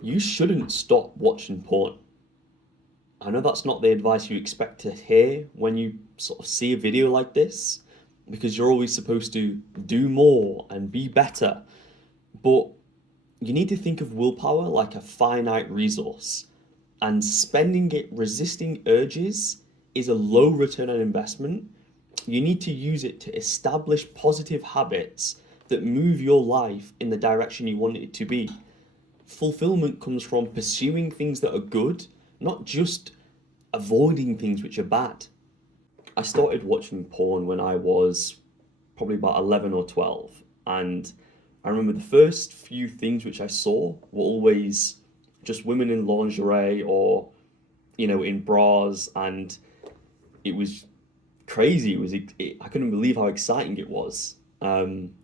You shouldn't stop watching porn. I know that's not the advice you expect to hear when you sort of see a video like this, because you're always supposed to do more and be better. But you need to think of willpower like a finite resource, and spending it resisting urges is a low return on investment. You need to use it to establish positive habits that move your life in the direction you want it to be. Fulfillment comes from pursuing things that are good, not just avoiding things which are bad. I started watching porn when I was probably about 11 or 12, and I remember the first few things which I saw were always just women in lingerie or, in bras, and it was crazy. I couldn't believe how exciting it was. I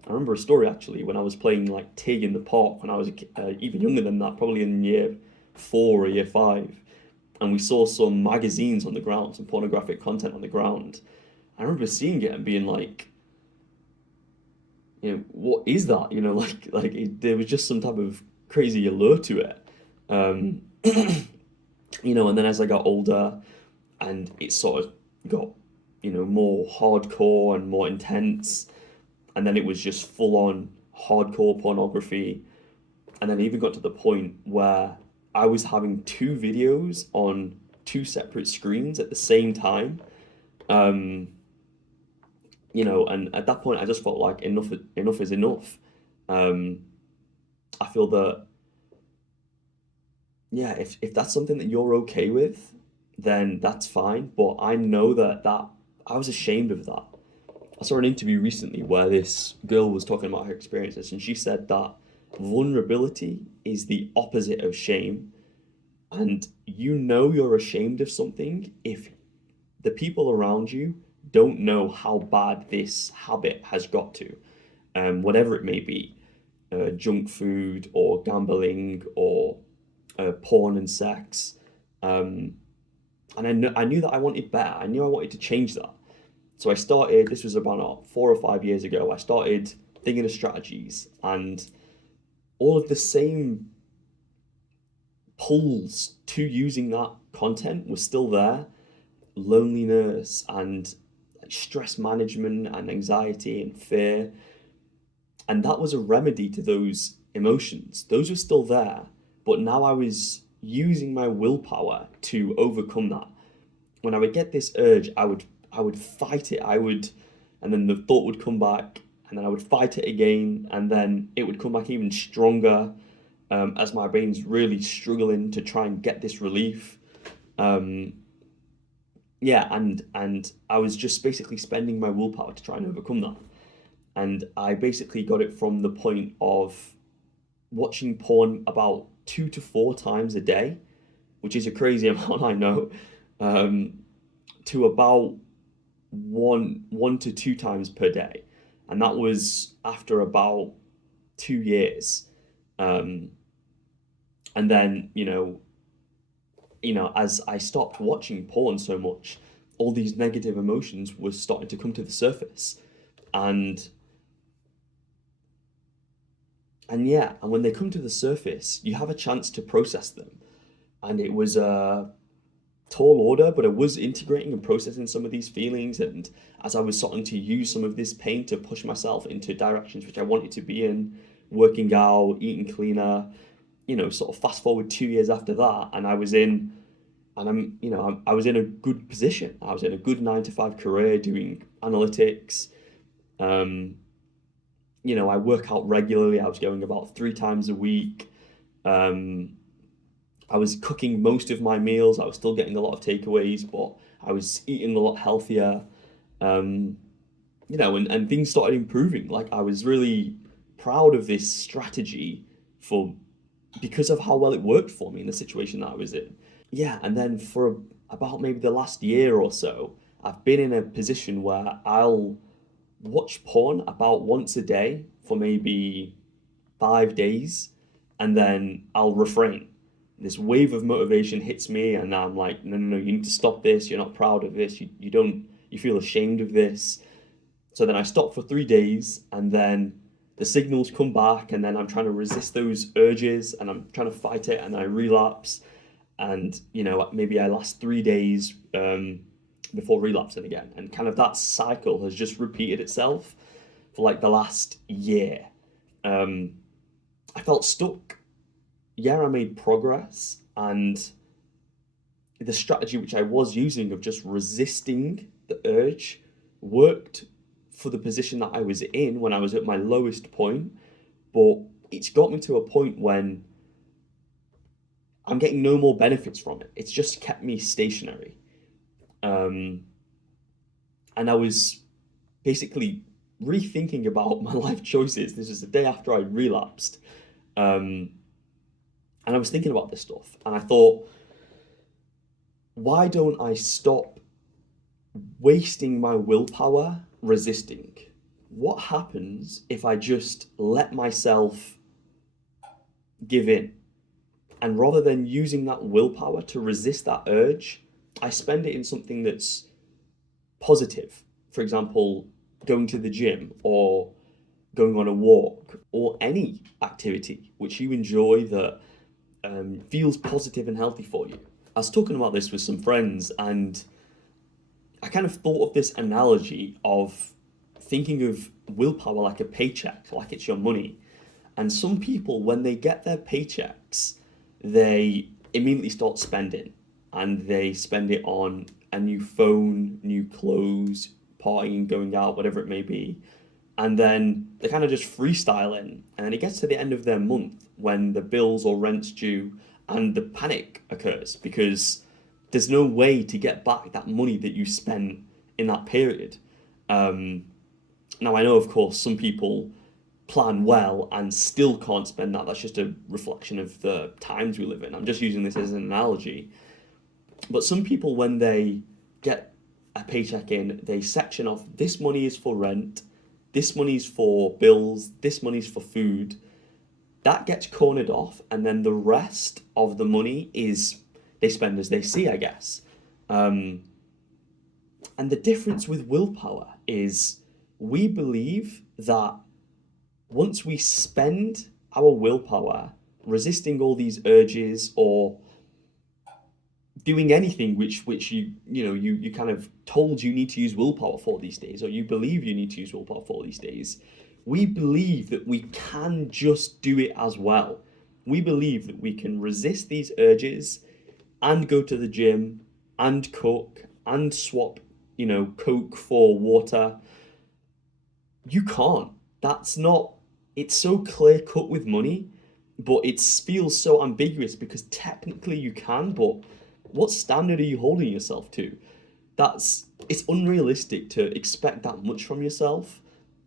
remember a story actually when I was playing like Tig in the park when I was even younger than that, probably in year four or year five, and we saw some magazines on the ground, some pornographic content on the ground. I remember seeing it and being like, what is that? There was just some type of crazy allure to it. Um, and then as I got older, and it sort of got, more hardcore and more intense, and then it was just full on hardcore pornography, and then it even got to the point where I was having two videos on two separate screens at the same time. Um, and at that point, I just felt like enough is enough. Um, I feel that, yeah, if that's something that you're okay with, then that's fine. But I know that I was ashamed of that. I saw an interview recently where this girl was talking about her experiences, and she said that vulnerability is the opposite of shame. And you're ashamed of something if the people around you don't know how bad this habit has got to, whatever it may be, junk food or gambling or porn and sex. Um, and I knew that I wanted better. I knew I wanted to change that. So I started, this was about 4 or 5 years ago, I started thinking of strategies, and all of the same pulls to using that content was still there. Loneliness and like stress management and anxiety and fear. And that was a remedy to those emotions. Those were still there, but now I was using my willpower to overcome that. When I would get this urge, I would fight it. And then the thought would come back, and then I would fight it again, and then it would come back even stronger, as my brain's really struggling to try and get this relief. Um, yeah, and I was just basically spending my willpower to try and overcome that. And I basically got it from the point of watching porn about 2 to 4 times a day, which is a crazy amount, I know, um, to about one to two times per day, and that was after about 2 years. Um, and then as I stopped watching porn so much, all these negative emotions were starting to come to the surface, and and when they come to the surface, you have a chance to process them, and it was a tall order, but I was integrating and processing some of these feelings. And as I was starting to use some of this pain to push myself into directions which I wanted to be in, working out, eating cleaner, sort of fast forward 2 years after that, and I was in a good position. I was in a good 9 to 5 career doing analytics. Um, I work out regularly. I was going about 3 times a week. Um, I was cooking most of my meals. I was still getting a lot of takeaways, but I was eating a lot healthier. Um, and things started improving. Like I was really proud of this strategy for because of how well it worked for me in the situation that I was in. Yeah, and then for about maybe the last year or so, I've been in a position where I'll watch porn about once a day for maybe 5 days, and then I'll refrain. This wave of motivation hits me, and I'm like, no, no, no, you need to stop this. You're not proud of this. You don't, you feel ashamed of this. So then I stop for 3 days, and then the signals come back, and then I'm trying to resist those urges, and I'm trying to fight it, and then I relapse, and maybe I last 3 days before relapsing again, and kind of that cycle has just repeated itself for like the last year. Um, I felt stuck. Yeah, I made progress, and the strategy which I was using of just resisting the urge worked for the position that I was in when I was at my lowest point, but it's got me to a point when I'm getting no more benefits from it. It's just kept me stationary. Um, and I was basically rethinking about my life choices. This was the day after I relapsed. Um, and I was thinking about this stuff, and I thought, why don't I stop wasting my willpower resisting? What happens if I just let myself give in? And rather than using that willpower to resist that urge, I spend it in something that's positive. For example, going to the gym, or going on a walk, or any activity which you enjoy that feels positive and healthy for you. I was talking about this with some friends, and I kind of thought of this analogy of thinking of willpower like a paycheck, like it's your money. And some people, when they get their paychecks, they immediately start spending, and they spend it on a new phone, new clothes, partying, going out, whatever it may be. And then they're kind of just freestyling. And then it gets to the end of their month when the bills or rent's due, and the panic occurs because there's no way to get back that money that you spent in that period. Um, Now, I know, of course, some people plan well and still can't spend that. That's just a reflection of the times we live in. I'm just using this as an analogy. But some people, when they get a paycheck in, they section off, this money is for rent, this money's for bills, this money's for food. That gets cornered off, and then the rest of the money is they spend as they see, I guess. Um, and the difference with willpower is we believe that once we spend our willpower resisting all these urges, or doing anything which you kind of told you need to use willpower for these days, or you believe you need to use willpower for these days, we believe that we can just do it as well. We believe that we can resist these urges and go to the gym and cook and swap, Coke for water. You can't. That's not, it's so clear cut with money, but it feels so ambiguous because technically you can, but what standard are you holding yourself to? It's unrealistic to expect that much from yourself,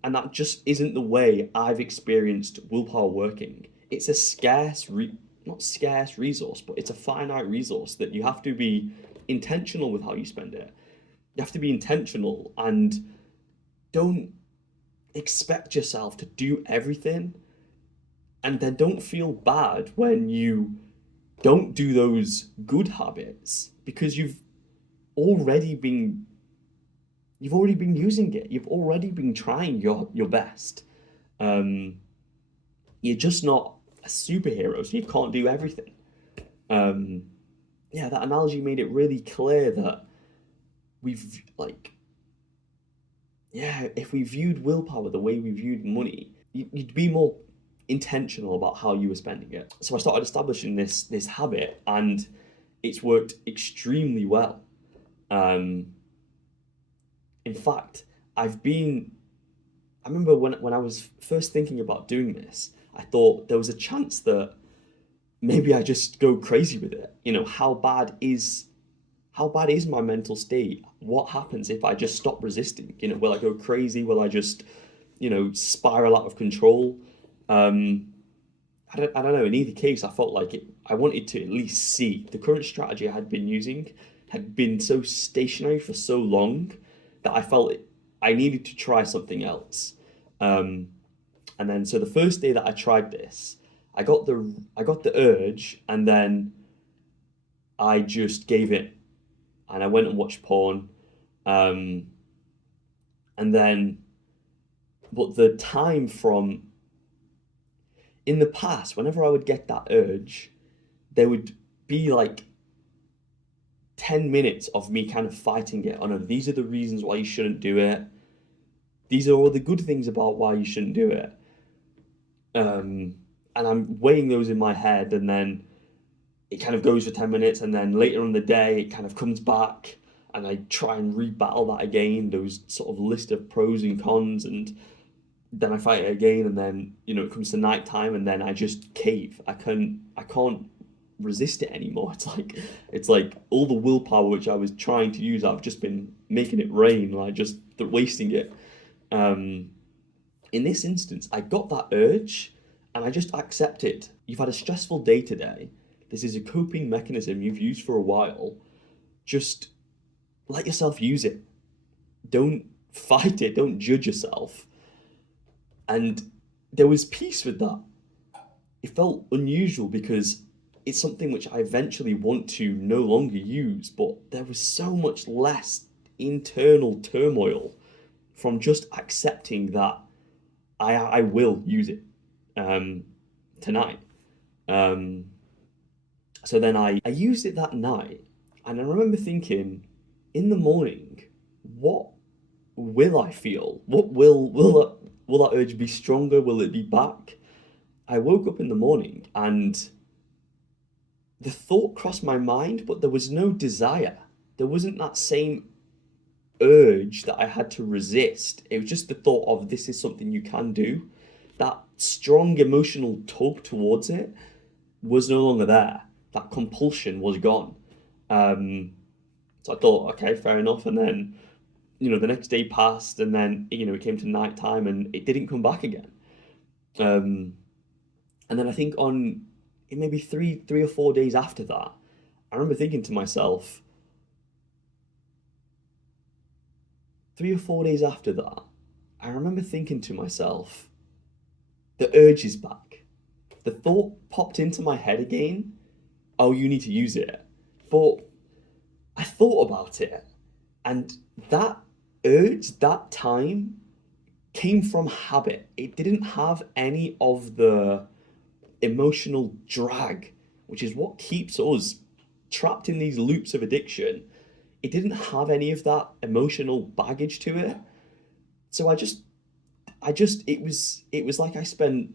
and that just isn't the way I've experienced willpower working. It's a not scarce resource, but it's a finite resource that you have to be intentional with how you spend it. You have to be intentional, and don't expect yourself to do everything, and then don't feel bad when you don't do those good habits, because already been you've already been using it. You've already been trying your best. Um, you're just not a superhero, so you can't do everything. Um, yeah, that analogy made it really clear that we've like, yeah, if we viewed willpower the way we viewed money, you'd be more intentional about how you were spending it. So I started establishing this habit, and it's worked extremely well. Um, in fact, I remember when I was first thinking about doing this, I thought there was a chance that maybe I just go crazy with it. How bad is my mental state? What happens if I just stop resisting? Will I go crazy? Will I just, spiral out of control? Um, I don't know. In either case, I felt like I wanted to at least see. The current strategy I had been using had been so stationary for so long that I felt I needed to try something else. Um, and then, so the first day that I tried this, I got the urge, and then I just gave in, and I went and watched porn. Um, and then, but the time from in the past, whenever I would get that urge, there would be like 10 minutes of me kind of fighting it. Oh no, these are the reasons why you shouldn't do it. These are all the good things about why you shouldn't do it. And I'm weighing those in my head, and then it kind of goes for 10 minutes, and then later in the day, it kind of comes back, and I try and rebattle that again, those sort of list of pros and cons, and then I fight it again, and then, it comes to night time, and then I just cave. I can't resist it anymore. It's like all the willpower which I was trying to use, I've just been making it rain, like just wasting it. Um, in this instance, I got that urge and I just accept it. You've had a stressful day today. This is a coping mechanism you've used for a while. Just let yourself use it. Don't fight it. Don't judge yourself. And there was peace with that. It felt unusual because it's something which I eventually want to no longer use, but there was so much less internal turmoil from just accepting that I will use it tonight. Um, so then I used it that night, and I remember thinking, in the morning, what will I feel? What will that urge be stronger? Will it be back? I woke up in the morning and the thought crossed my mind, but there was no desire. There wasn't that same urge that I had to resist. It was just the thought of this is something you can do. That strong emotional tug towards it was no longer there. That compulsion was gone. So I thought, okay, fair enough. And then, the next day passed, and then, it came to night time and it didn't come back again. Um, and then I think on maybe three or 4 days after that, I remember thinking to myself, 3 or 4 days after that, I remember thinking to myself, the urge is back. The thought popped into my head again, oh, you need to use it. But I thought about it, and that urge, that time, came from habit. It didn't have any of the emotional drag, which is what keeps us trapped in these loops of addiction. It didn't have any of that emotional baggage to it. So it was like I spent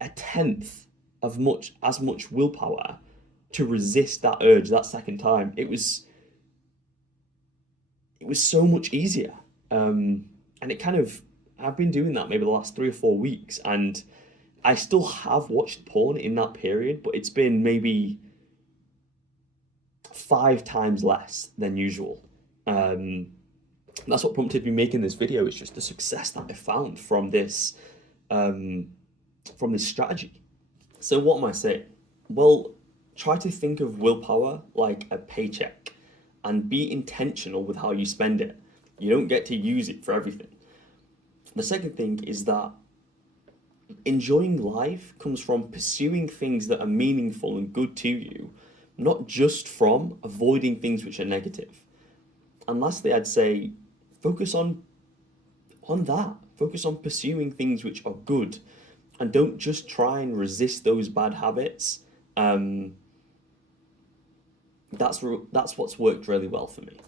a tenth of as much willpower to resist that urge that second time. It was so much easier. And I've been doing that maybe the last 3 or 4 weeks, and I still have watched porn in that period, but it's been maybe 5 times less than usual. That's what prompted me making this video. It's just the success that I found um, from this strategy. So what am I saying? Well, try to think of willpower like a paycheck and be intentional with how you spend it. You don't get to use it for everything. The second thing is that enjoying life comes from pursuing things that are meaningful and good to you, not just from avoiding things which are negative. And lastly, I'd say focus on that. Focus on pursuing things which are good, and don't just try and resist those bad habits. That's what's worked really well for me.